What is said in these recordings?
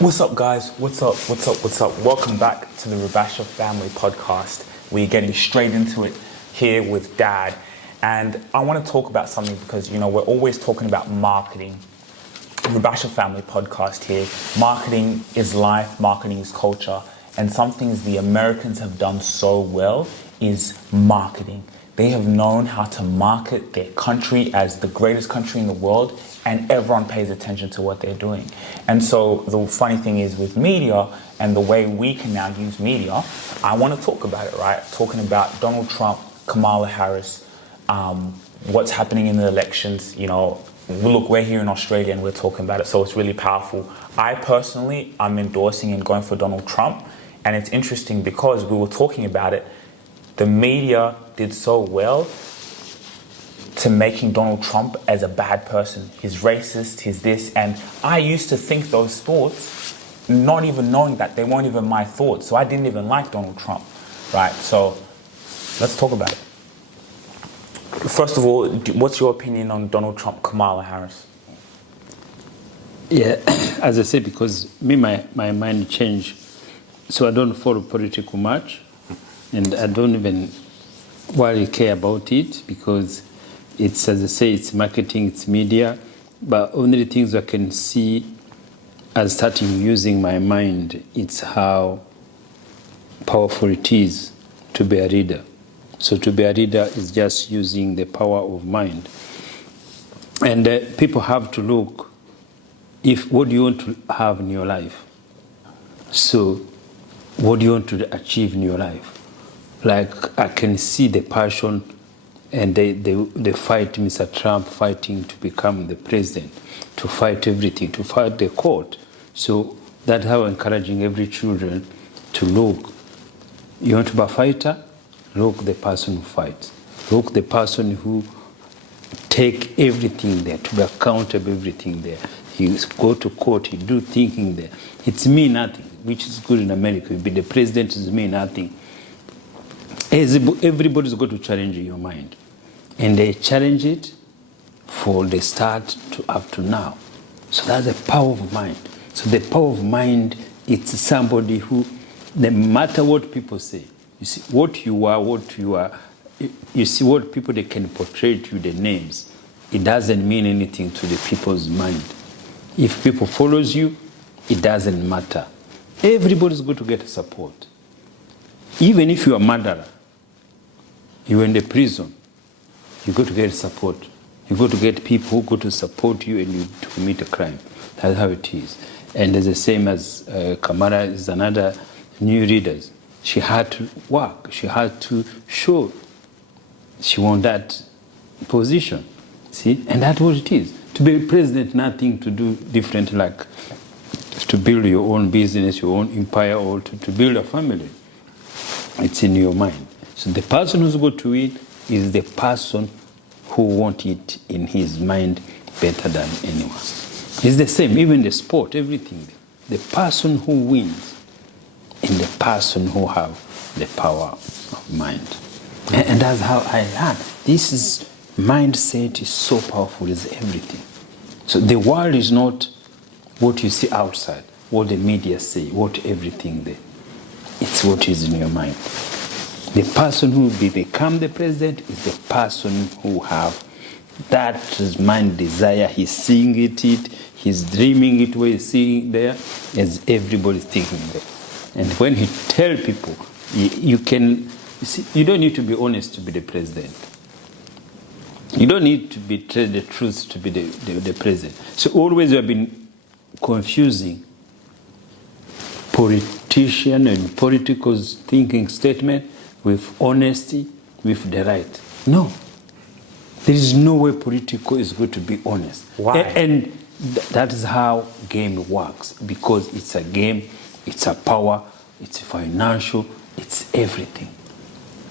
What's up, guys? What's up? Welcome back to the Rubasha Family Podcast. We're getting straight into it here with Dad. And I want to talk about something because, we're always talking about marketing. Rubasha Family Podcast here. Marketing is life, marketing is culture. And some things the Americans have done so well is marketing. They have known how to market their country as the greatest country in the world, and everyone pays attention to what they're doing. And so the funny thing is with media and the way we can now use media, I want to talk about it, right? Talking about Donald Trump, Kamala Harris, what's happening in the elections. Look, we're here in Australia and we're talking about it, so it's really powerful. I'm endorsing and going for Donald Trump, and it's interesting because we were talking about it. The media did so well to making Donald Trump as a bad person. He's racist, he's this. And I used to think those thoughts, not even knowing that they weren't even my thoughts. So I didn't even like Donald Trump, right? So let's talk about it. First of all, what's your opinion on Donald Trump, Kamala Harris? Yeah, as I said, because my mind changed. So I don't follow politics much. And I don't even really care about it because it's, as I say, it's marketing, it's media. But only the things I can see as starting using my mind, it's how powerful it is to be a leader. So to be a leader is just using the power of mind. And people have to look, what do you want to have in your life? So what do you want to achieve in your life? Like, I can see the passion and they fight Mr. Trump fighting to become the president, to fight everything, to fight the court. So that's how I'm encouraging every children to look. You want to be a fighter? Look the person who fights. Look the person who take everything there, to be accountable everything there. He go to court, he do thinking there. It's me nothing, which is good in America. You be the president is me nothing. Everybody's got to challenge your mind. And they challenge it for the start to up to now. So that's the power of mind. So the power of mind, it's somebody who, no matter what people say, you see what you are, you see what people, they can portray to you, the names. It doesn't mean anything to the people's mind. If people follows you, it doesn't matter. Everybody's going to get support. Even if you're a murderer, you're in the prison, you go to get support. You go to get people who go to support you and you to commit a crime. That's how it is. And it's the same as Kamala is another new leader. She had to work. She had to show she won that position. See? And that's what it is. To be president, nothing to do different like to build your own business, your own empire, or to build a family. It's in your mind. So the person who's going to win is the person who wants it in his mind better than anyone. It's the same, even the sport, everything. The person who wins and the person who have the power of mind. And that's how I learned. This is mindset is so powerful, it's everything. So the world is not what you see outside, what the media say, what everything there. It's what is in your mind. The person who will become the president is the person who have that mind desire. He's seeing it, he's dreaming it where he's seeing it there, as everybody's thinking there. And when he tell people, you don't need to be honest to be the president. You don't need to betray the truth to be the president. So always you have been confusing politician and political thinking statement with honesty, with the right. No. There is no way political is going to be honest. Why? And that is how game works. Because it's a game, it's a power, it's financial, it's everything.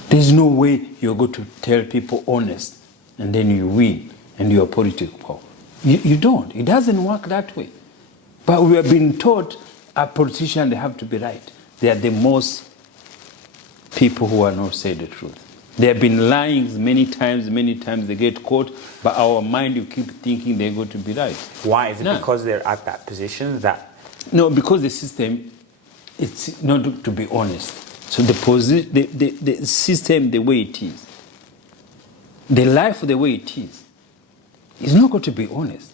There's no way you're going to tell people honest and then you win and you're political power. You don't. It doesn't work that way. But we have been taught a politician, they have to be right. They are the most people who are not saying the truth. They have been lying many times, they get caught, but our mind, you keep thinking they're going to be right. Why? Is it because they're at that position that No, because the system, it's not to be honest. So the system, the way it is, the life the way it is not going to be honest.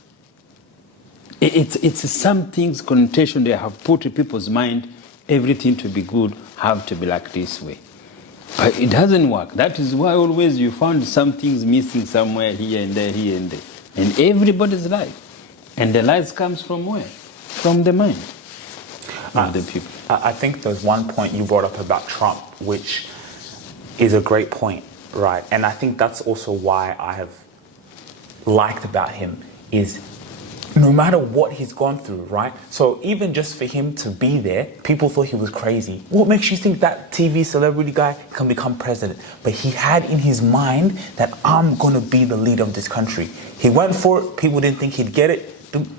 It's some things, connotation they have put in people's mind, everything to be good have to be like this way. But it doesn't work. That is why always you found some things missing somewhere here and there, in everybody's life. And the lies comes from where? From the mind of the people. I think there's one point you brought up about Trump, which is a great point, right? And I think that's also why I have liked about him is no matter what he's gone through, right? So even just for him to be there, people thought he was crazy. What makes you think that TV celebrity guy can become president? But he had in his mind that I'm going to be the leader of this country. He went for it. People didn't think he'd get it.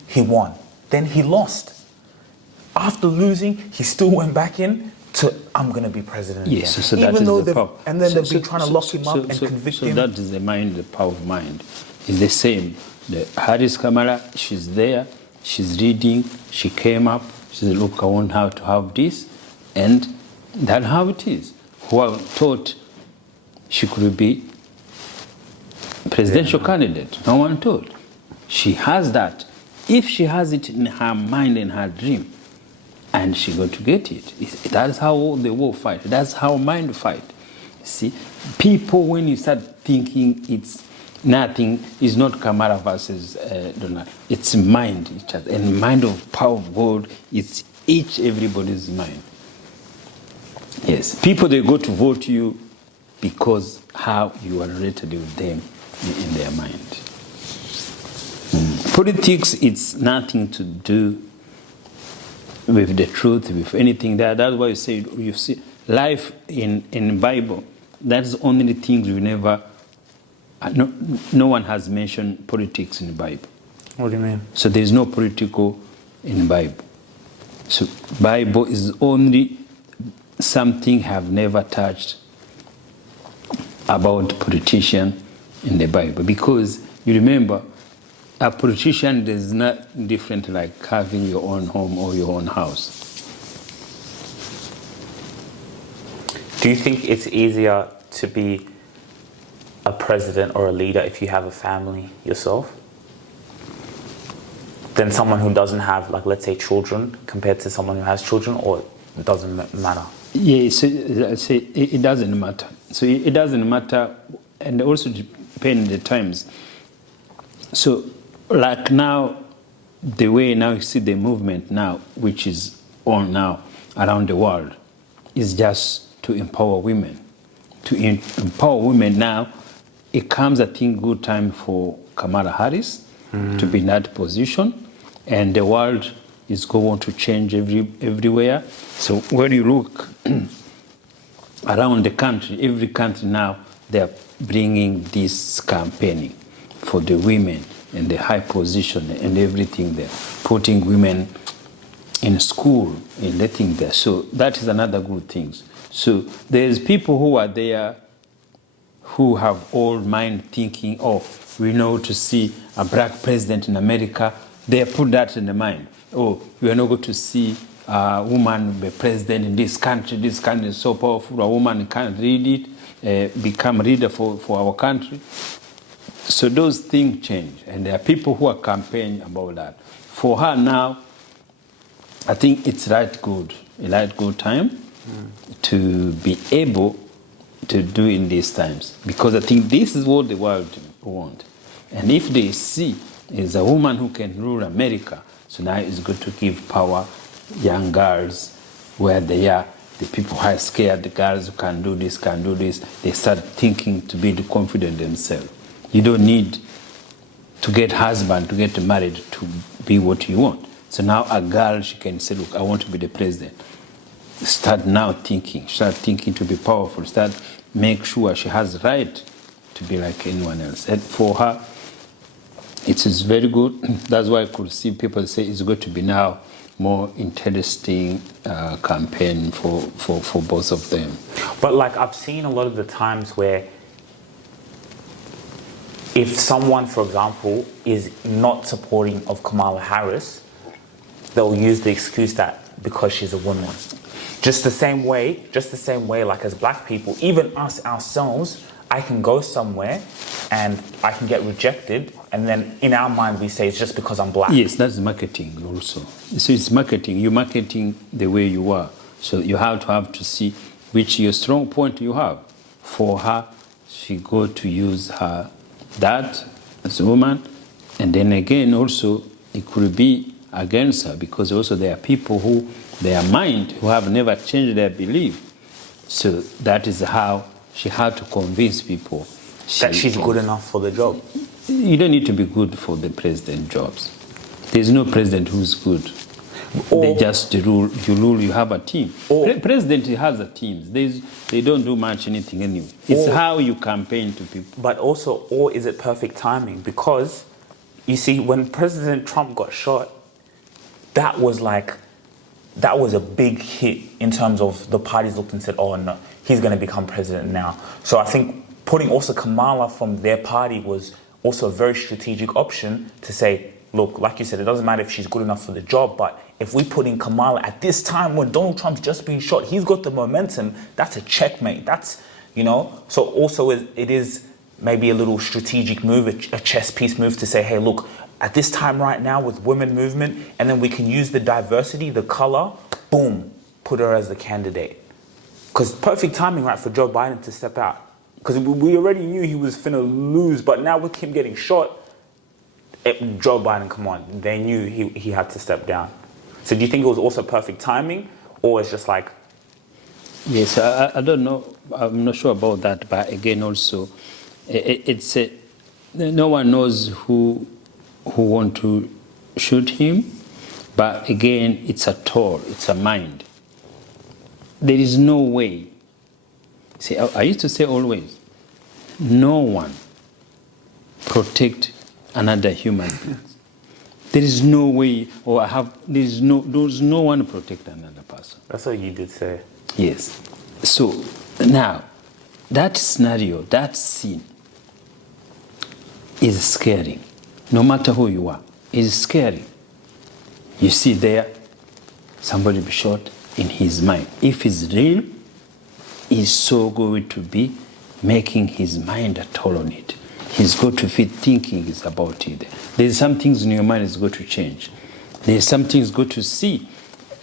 He won. Then he lost. After losing, he still went back in to, I'm going to be president again. Yes, so that is the power. And then they've been trying to lock him up and convict him. So that is the mind, the power of mind. It's the same. The Harris Kamala, she's there, she's reading, she came up, she said, look, I want her to have this, and that's how it is. Who thought she could be presidential candidate? No one thought. She has that. If she has it in her mind, in her dream, and she's going to get it. That's how the war fight. That's how mind fight. See, people, when you start thinking it's nothing, is not Kamala versus Donal. It's mind, each other. And mind of power of God, it's everybody's mind. Yes, people, they go to vote you because how you are related with them in their mind. Politics, it's nothing to do with the truth, with anything there. That's why you see life in Bible. That's only the things we never. No one has mentioned politics in the Bible. What do you mean? So there is no political in the Bible. So Bible is only something have never touched about politician in the Bible, because you remember a politician is not different like having your own home or your own house. Do you think it's easier to be a president or a leader if you have a family yourself than someone who doesn't have, like, let's say, children compared to someone who has children, or it doesn't matter? Yeah, so I say it doesn't matter. So it doesn't matter, and also depend the times. So like now, the way now you see the movement now, which is on now around the world, is just to empower women. To empower women now, it comes, I think, good time for Kamala Harris to be in that position, and the world is going to change everywhere. So when you look around the country, every country now, they're bringing this campaigning for the women in the high position and everything there, putting women in school and letting there. So that is another good thing. So there's people who are there who have old mind thinking, oh, we know to see a black president in America. They put that in the mind. Oh, we are not going to see a woman be president in this country. This country is so powerful. A woman can't read it, become leader for our country. So those things change. And there are people who are campaigning about that. For her now, I think it's a right good time to be able to do in these times, because I think this is what the world wants. And if they see is a woman who can rule America, so now it's good to give power young girls where they are. The people who are scared, the girls who can do this, they start thinking to be confident themselves. You don't need to get husband, to get married, to be what you want. So now a girl, she can say, look, I want to be the president. Start thinking to be powerful, make sure she has the right to be like anyone else. And for her, it is very good. That's why I could see people say it's going to be now more interesting campaign for both of them. But like I've seen a lot of the times where if someone, for example, is not supporting of Kamala Harris, they'll use the excuse that because she's a woman. Just the same way, like as black people, even us ourselves, I can go somewhere and I can get rejected, and then in our mind we say it's just because I'm black. Yes, that's marketing also. So it's marketing. You're marketing the way you are. So you have to see which your strong point you have. For her, she go to use her dad as a woman, and then again also it could be against her, because also there are people who their mind who have never changed their belief. So that is how she had to convince people That she's good enough for the job. You don't need to be good for the president jobs. There's no president who's good. They just rule. You rule. You have a team. President has a team. They don't do much anything anyway. It's how you campaign to people. But also, or is it perfect timing? Because you see, when President Trump got shot, that was a big hit in terms of the parties looked and said, "Oh no, he's going to become president now." So I think putting also Kamala from their party was also a very strategic option to say, look, like you said, it doesn't matter if she's good enough for the job, but if we put in Kamala at this time when Donald Trump's just been shot, he's got the momentum, that's a checkmate. That's, so also it is maybe a little strategic move, a chess piece move to say, hey, look, at this time right now with women movement, and then we can use the diversity, the color, boom, put her as the candidate. Because perfect timing, right, for Joe Biden to step out. Because we already knew he was finna lose, but now with him getting shot, Joe Biden, come on, they knew he had to step down. So do you think it was also perfect timing, or it's just like... Yes, I don't know. I'm not sure about that, but again, also, no one knows who want to shoot him, but again, it's a toll, it's a mind. There is no way. See, I used to say always, no one protect another human being. There is no way, there's no one protect another person. That's what you did say. Yes. So now, that scenario, that scene is scary. No matter who you are, it's scary. You see there, somebody be shot in his mind. If it's real, he's so going to be making his mind a toll on it. He's going to be thinking about it. There's some things in your mind is going to change. There's some things going to see,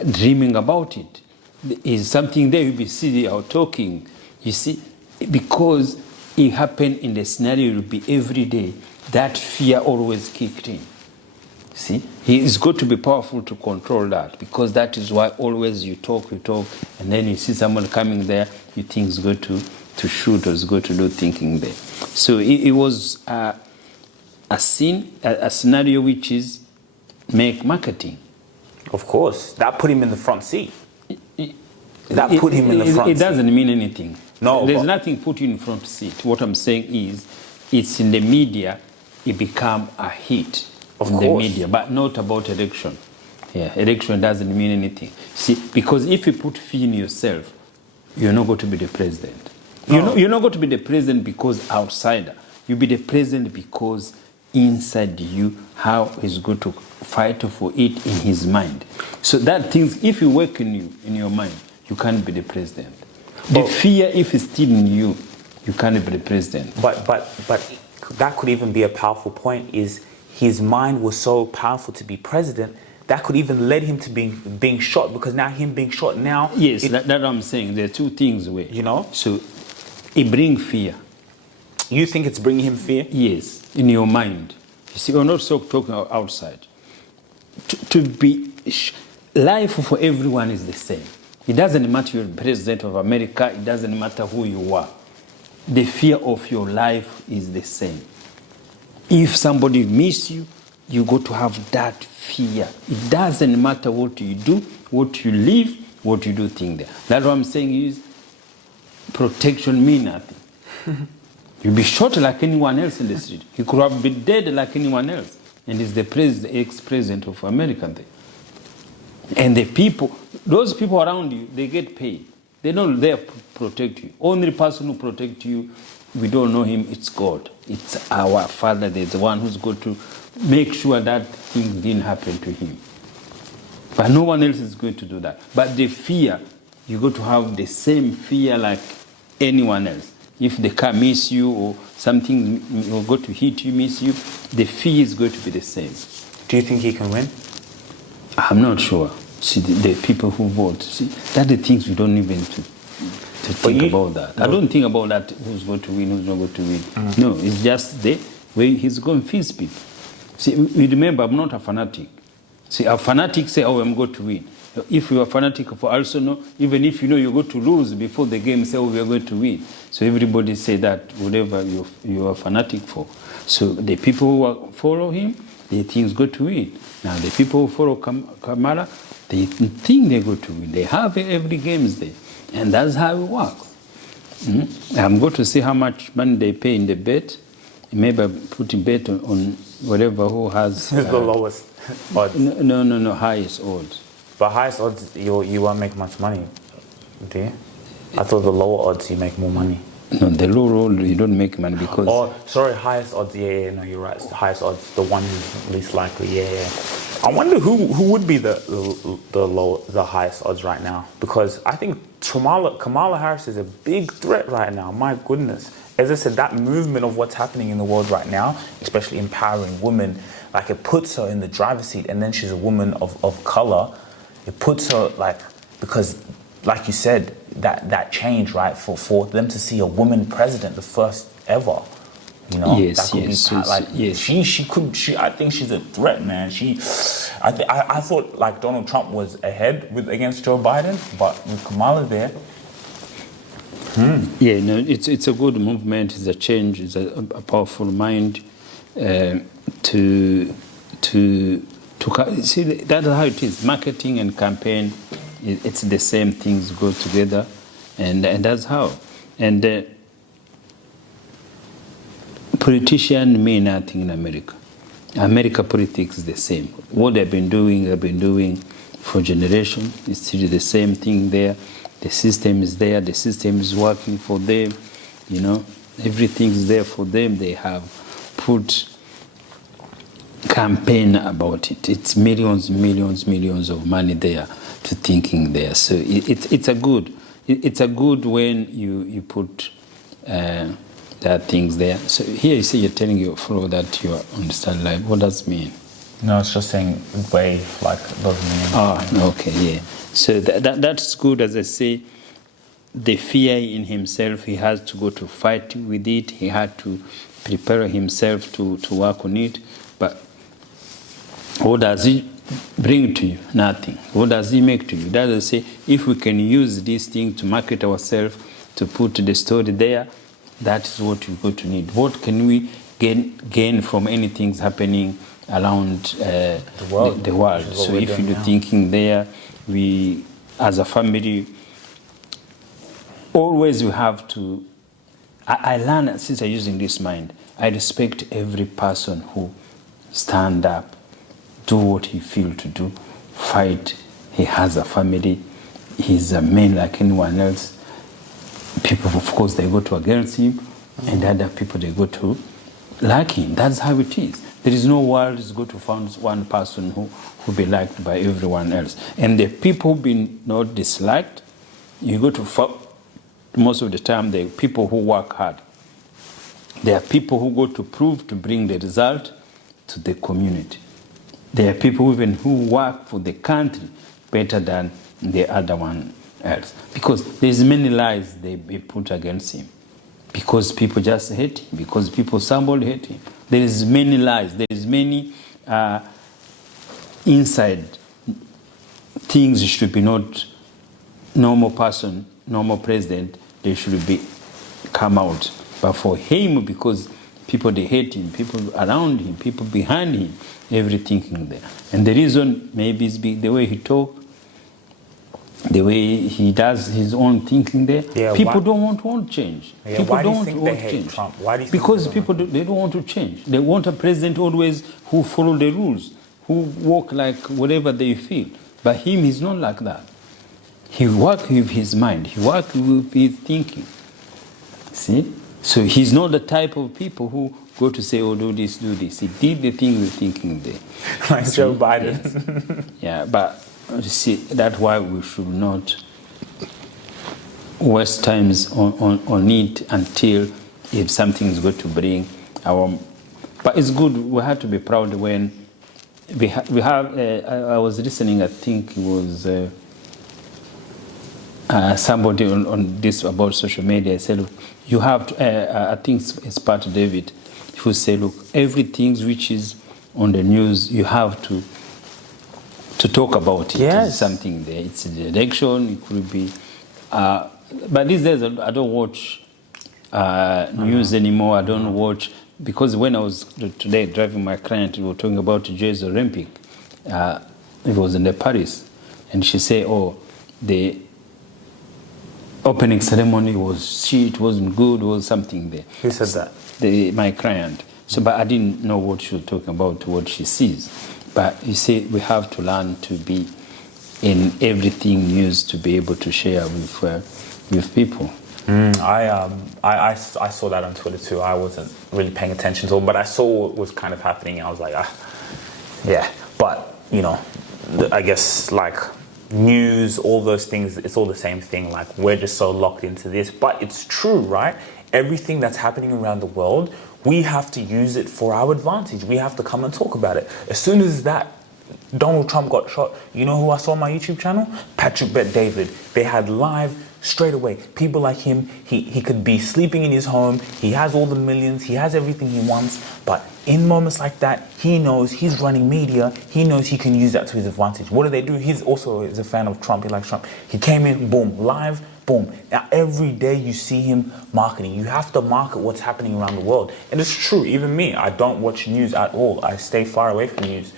dreaming about it. There's something there you'll be sitting or talking. You see, because it happened in the scenario, it will be every day. That fear always kicked in. See, it's got to be powerful to control that, because that is why always you talk, and then you see someone coming there, you think it's going to shoot or it's going to do thinking there. So it was a scene, a scenario which is make marketing. Of course, that put him in the front seat. It doesn't mean anything. No, there's nothing put you in front seat. What I'm saying is, it's in the media, it become a hit. Of in course. The media, but not about election. Yeah, election doesn't mean anything. See, because if you put fear in yourself, you're not going to be the president. No. You're not going to be the president because outsider. You'll be the president because inside you, how he's going to fight for it in his mind. So that things, if you work in your mind, you can't be the president. The fear, if it's still in you, you can't be the president. But that could even be a powerful point, is his mind was so powerful to be president, that could even lead him to being shot, because now him being shot now... Yes, that's what I'm saying. There are two things where... So it brings fear. You think it's bringing him fear? Yes, in your mind. You see, we're not talking outside. Life for everyone is the same. It doesn't matter you're the president of America, it doesn't matter who you are. The fear of your life is the same. If somebody miss you, you got to have that fear. It doesn't matter what you do, what you live, what you do think there. That's what I'm saying is, protection means nothing. You'll be shot like anyone else in the street. He could have been dead like anyone else. And he's the ex-president of America there. And the people, those people around you, they get paid. They're not there to protect you. Only person who protects you, we don't know him, it's God. It's our Father, there's the one who's going to make sure that thing didn't happen to him. But no one else is going to do that. But the fear, you got to have the same fear like anyone else. If the car miss you or something will go to hit you, miss you, the fear is going to be the same. Do you think he can win? I'm not sure. See, the people who vote, see, that's the things we don't even to think about that. I don't think about that, who's going to win, who's not going to win. No, it's just the way he's going to face people. See, you remember, I'm not a fanatic. See, a fanatic say, oh, I'm going to win. If you are fanatic for Arsenal, even if you know you're going to lose before the game, say, oh, we are going to win. So everybody say that, whatever you are fanatic for. So the people who follow him, they think he's going to win. Now, the people who follow Kamala, they think they're going to win. They have every games there. And that's how it works. I'm going to see how much money they pay in the bet. Maybe put a bet on whatever who has... the lowest odds. No, highest odds. But highest odds, you won't make much money, do you? I thought the lower odds, you make more money. No, the lower odds, you don't make money because... Oh, sorry, highest odds, yeah, no, you're right. Highest odds, the one who's least likely, yeah. I wonder who would be the highest odds right now, because I think Kamala Harris is a big threat right now. My goodness, as I said, that movement of what's happening in the world right now, especially empowering women, like it puts her in the driver's seat, and then she's a woman of color. It puts her because, like you said, that change, right, for them to see a woman president, the first ever. You know, yes. She I think she's a threat, man. I thought like Donald Trump was ahead against Joe Biden, but with Kamala there. Yeah, no, it's a good movement. It's a change. It's a powerful mind to see. That's how it is. Marketing and campaign, it's the same things go together, and that's how. And politicians mean nothing in America. America politics is the same. What they've been doing for generations. It's still the same thing there. The system is there. The system is working for them. You know, everything's there for them. They have put campaign about it. It's millions of money there to thinking there. So it's a good when you put that things there. So here you say you're telling your follower that you understand life. What does it mean? No, it's just saying way like doesn't mean. Oh, okay, yeah. So that's good. As I say, the fear in himself, he has to go to fight with it. He had to prepare himself to work on it. But what does he bring to you? Nothing. What does he make to you? That is say, if we can use this thing to market ourselves, to put the story there, that is what we're going to need. What can we gain from anything happening around the world? So if you're thinking there, we, as a family, always we have to... I learn, since I'm using this mind, I respect every person who stand up, do what he feel to do, fight. He has a family. He's a man like anyone else. People, of course, they go to against him, and other people, they go to like him. That's how it is. There is no world is going to find one person who be liked by everyone else. And the people who been not disliked, you go to most of the time, the people who work hard. There are people who go to prove to bring the result to the community. There are people even who work for the country better than the other one else. Because there's many lies they put against him. Because people just hate him. Because people somebody hate him. There is many lies. There is many inside things should be not normal person, normal president, they should be come out. But for him, because people they hate him, people around him, people behind him, everything there. And the reason maybe is the way he talk, the way he does his own thinking there. Yeah, people don't want change. Yeah, people why do you don't think want they hate change. Trump? Why do you because think people they don't want to change. They want a president always who follow the rules, who walk like whatever they feel. But him, he's not like that. He works with his mind. He works with his thinking. See? So he's not the type of people who go to say, oh, do this, do this. He did the thing with thinking there. Like See? Joe Biden. Yes. Yeah, but You see, that's why we should not waste times on it until if something is going to bring our. But it's good. We have to be proud when we have. I was listening. I think it was somebody on this about social media. I said, look, you have to. I think it's part of David, who said, look, everything which is on the news, you have to talk about it. Yes. It's something there. It's the election. It could be. But these days, I don't watch news anymore. I don't watch, because when I was today driving my client, we were talking about today's Olympic. It was in Paris, and she said, "Oh, the opening ceremony was shit. Wasn't good. Was something there." Who said that? My client. So, but I didn't know what she was talking about, what she sees. But you see, we have to learn to be in everything news to be able to share with people. I saw that on Twitter too. I wasn't really paying attention to it, but I saw what was kind of happening. And I was like, yeah. But I guess like news, all those things, it's all the same thing. Like we're just so locked into this, but it's true, right? Everything that's happening around the world, we have to use it for our advantage. We have to come and talk about it. As soon as that Donald Trump got shot, you know who I saw on my YouTube channel? Patrick Bet David. They had live straight away. People like him, he could be sleeping in his home, he has all the millions, he has everything he wants, but in moments like that, he knows he's running media, he knows he can use that to his advantage. What do they do? He's also is a fan of Trump, he likes Trump. He came in, boom, live, boom. Now every day you see him marketing. You have to market what's happening around the world. And it's true, even me, I don't watch news at all. I stay far away from news.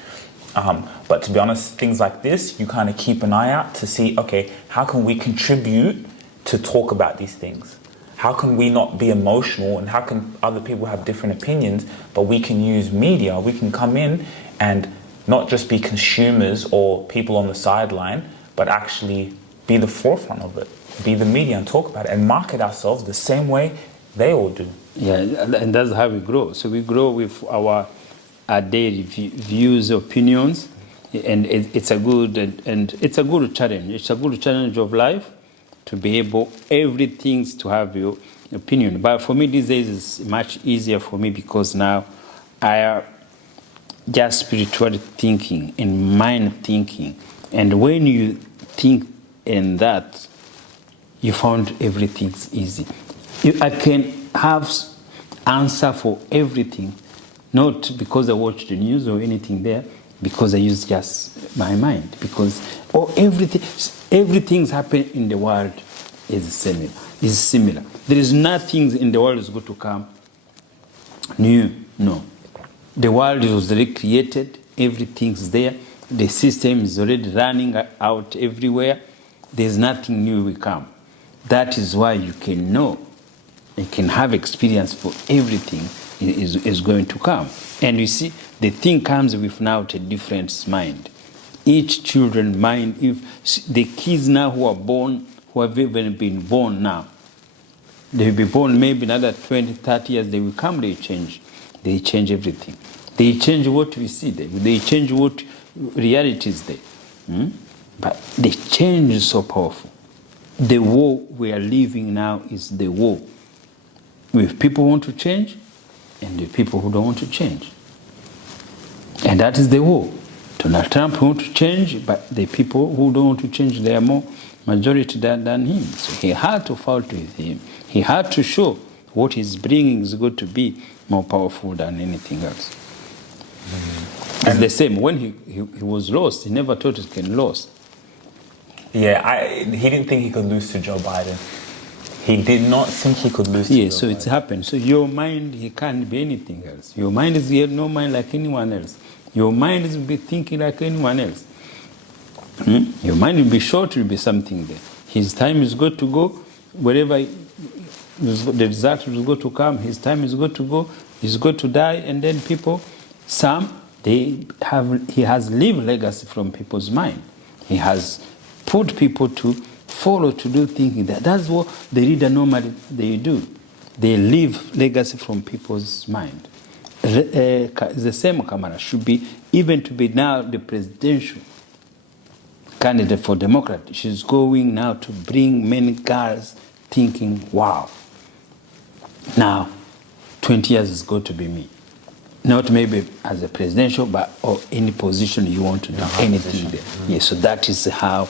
But to be honest, things like this, you kind of keep an eye out to see, okay, how can we contribute to talk about these things? How can we not be emotional, and how can other people have different opinions, but we can use media, we can come in and not just be consumers or people on the sideline, but actually be the forefront of it, be the media and talk about it and market ourselves the same way they all do. Yeah, and that's how we grow. So we grow with our daily views, opinions, and it's a good it's a good challenge. It's a good challenge of life to be able everything to have your opinion. But for me these days it's much easier for me because now I am just spiritual thinking and mind thinking, and when you think in that, you found everything's easy. I can have answer for everything, not because I watch the news or anything there, because I use just my mind. Because everything's happening in the world is similar. There is nothing in the world is going to come new. No, the world was already created. Everything's there. The system is already running out everywhere. There's nothing new will come. That is why you can know, you can have experience for everything is going to come. And you see, the thing comes with now a different mind. Each children mind, if the kids now who are born, who have even been born now, they will be born maybe another 20, 30 years, they will come, they change everything. They change what we see there. They change what reality is there. But the change is so powerful. The war we are living now is the war. With people who want to change and the people who don't want to change. And that is the war. Donald Trump wants to change, but the people who don't want to change, they are more majority than him. So he had to fight with him. He had to show what he's bringing is going to be more powerful than anything else. It's the same. When he was lost, he never thought he can lose. Yeah, he didn't think he could lose to Joe Biden. He did not think he could lose to Joe Biden. So it's happened. So your mind, he can't be anything else. Your mind is no mind like anyone else. Your mind is be thinking like anyone else. Your mind will be short, will be something there. His time is good to go. Wherever the result is going to come, his time is good to go. He's going to die. And then people, he has lived legacy from people's mind. He has put people to follow, to do thinking. That's what the reader normally they do. They leave legacy from people's mind. The same Kamala should be, even to be now the presidential candidate for Democrat. She's going now to bring many girls thinking, wow, now 20 years is going to be me. Not maybe as a presidential, but or any position you want to do, anything there. Yeah, so that is how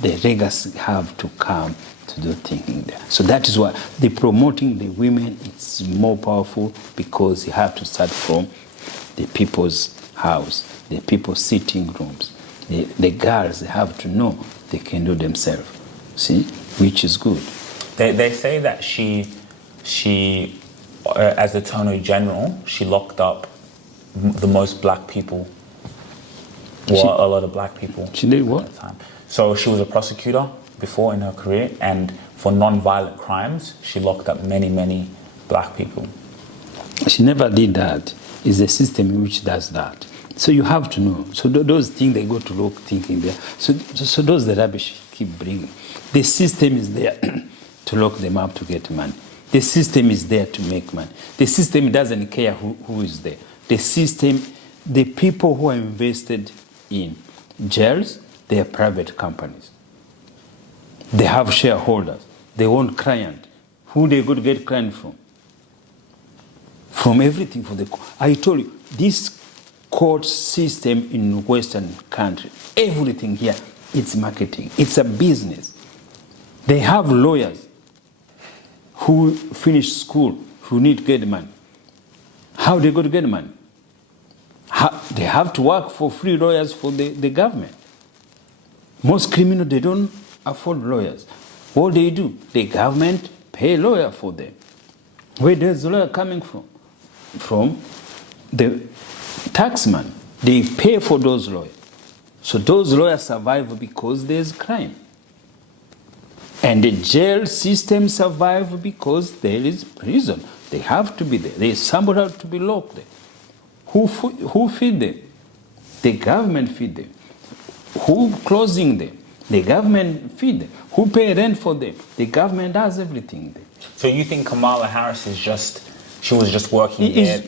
the legacy have to come to do thinking there. So that is why the promoting the women is more powerful, because you have to start from the people's house, the people's sitting rooms. The girls, they have to know they can do themselves. See, which is good. They say that she as Attorney General, she locked up the most black people. Well, a lot of black people. She did what? At the time. So she was a prosecutor before in her career, and for non-violent crimes, she locked up many, many black people. She never did that. It's the system which does that. So you have to know. So those things they go to look thinking there. So those the rubbish keep bringing. The system is there to lock them up to get money. The system is there to make money. The system doesn't care who is there. The system, the people who are invested in jails, they are private companies. They have shareholders. They want client. Who they go to get client from? From everything for the. I told you, this court system in Western country, everything here, it's marketing. It's a business. They have lawyers who finish school, who need to get money. How they go to get money? They have to work for free lawyers for the government. Most criminals, they don't afford lawyers. What they do, the government pay lawyer for them. Where does the lawyer coming from? From the taxman. They pay for those lawyers. So those lawyers survive because there's crime. And the jail system survive because there is prison. They have to be there. There's somebody have to be locked there. Who feed them? The government feed them. Who closing them? The government feed them. Who pay rent for them? The government does everything there. So you think Kamala Harris is she was just working there?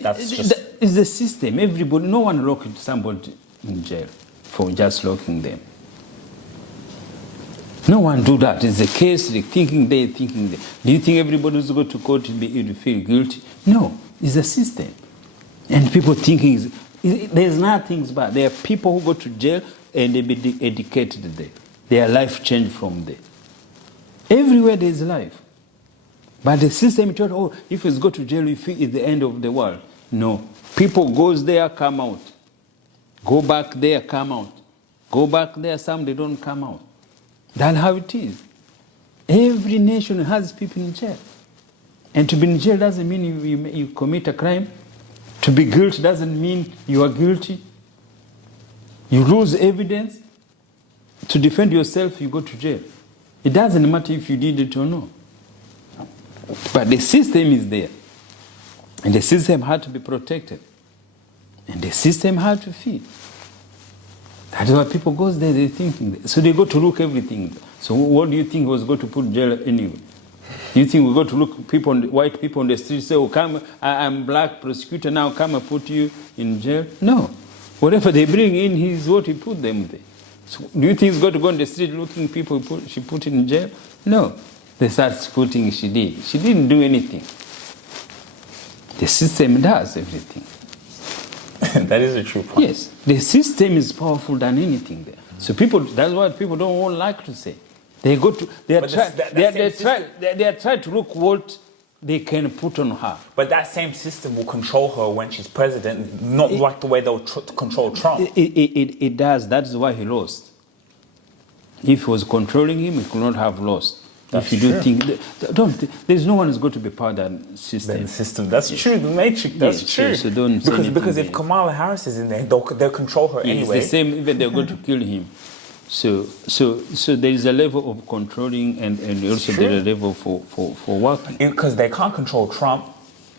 It's the system. Everybody, no one locking somebody in jail for just locking them. No one do that. It's the case, they thinking there, thinking there. Do you think everybody is going to court to feel guilty? No, it's a system. And people thinking, there's nothing bad. There are people who go to jail and they be educated there. Their life changed from there. Everywhere there's life. But the system told, oh, if you go to jail, you feel it's the end of the world. No. People goes there, come out. Go back there, come out. Go back there, some they don't come out. That's how it is. Every nation has people in jail. And to be in jail doesn't mean you commit a crime. To be guilty doesn't mean you are guilty. You lose evidence. To defend yourself, you go to jail. It doesn't matter if you did it or not. But the system is there. And the system had to be protected. And the system had to feed. That's why people go there, they're thinking. So they go to look everything. So what do you think was going to put jail anyway? Do you think we go to look white people on the street, say, oh, come, I'm black prosecutor, now come and put you in jail? No. Whatever they bring in, is what he put them there. So do you think he's going to go on the street looking people she put in jail? No. They start putting she did. She didn't do anything. The system does everything. That is a true point. Yes, the system is powerful than anything there. So people, that's what people don't like to say. They go to, they are trying to look what they can put on her. But that same system will control her when she's president, not like the way they'll control Trump. It does. That's why he lost. If he was controlling him, he could not have lost. That's if you do think, there's no one who's going to be part of that system. The system. That's true. The matrix. That's true. So don't because if Kamala Harris is in there, they'll control her anyway. It's the same. Even they're going to kill him. So there is a level of controlling and also there is a level for working. Because they can't control Trump.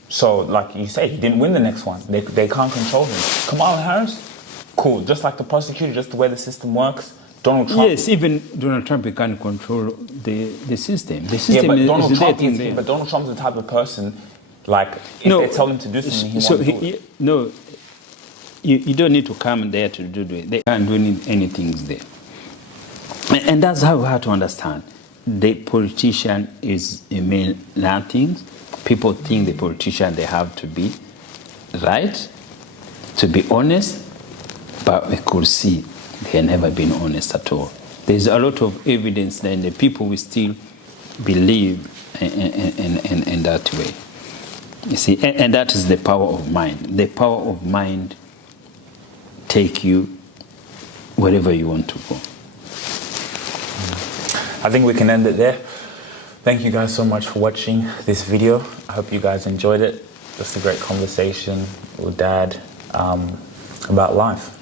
So like you say, he didn't win the next one. They can't control him. Kamala Harris, cool. Just like the prosecutor, just the way the system works. Donald Trump. Yes, even Donald Trump can't control the system. The system but is there. But Donald Trump's the type of person, like, if they tell him to do something, he won't do it. No, you don't need to come there to do it. They can't do anything there. And that's how we have to understand. The politician is a mean nothing. People think the politician, they have to be right, to be honest, but we could see they have never been honest at all. There's a lot of evidence that the people will still believe in that way. You see, and that is the power of mind. The power of mind take you wherever you want to go. I think we can end it there. Thank you guys so much for watching this video. I hope you guys enjoyed it. Just a great conversation with Dad about life.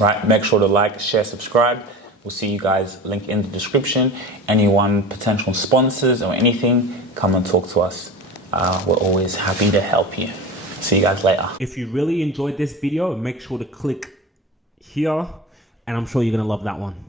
Right, make sure to like, share, subscribe. We'll see you guys, link in the description. Anyone, potential sponsors or anything, come and talk to us. We're always happy to help you. See you guys later. If you really enjoyed this video, make sure to click here, and I'm sure you're gonna love that one.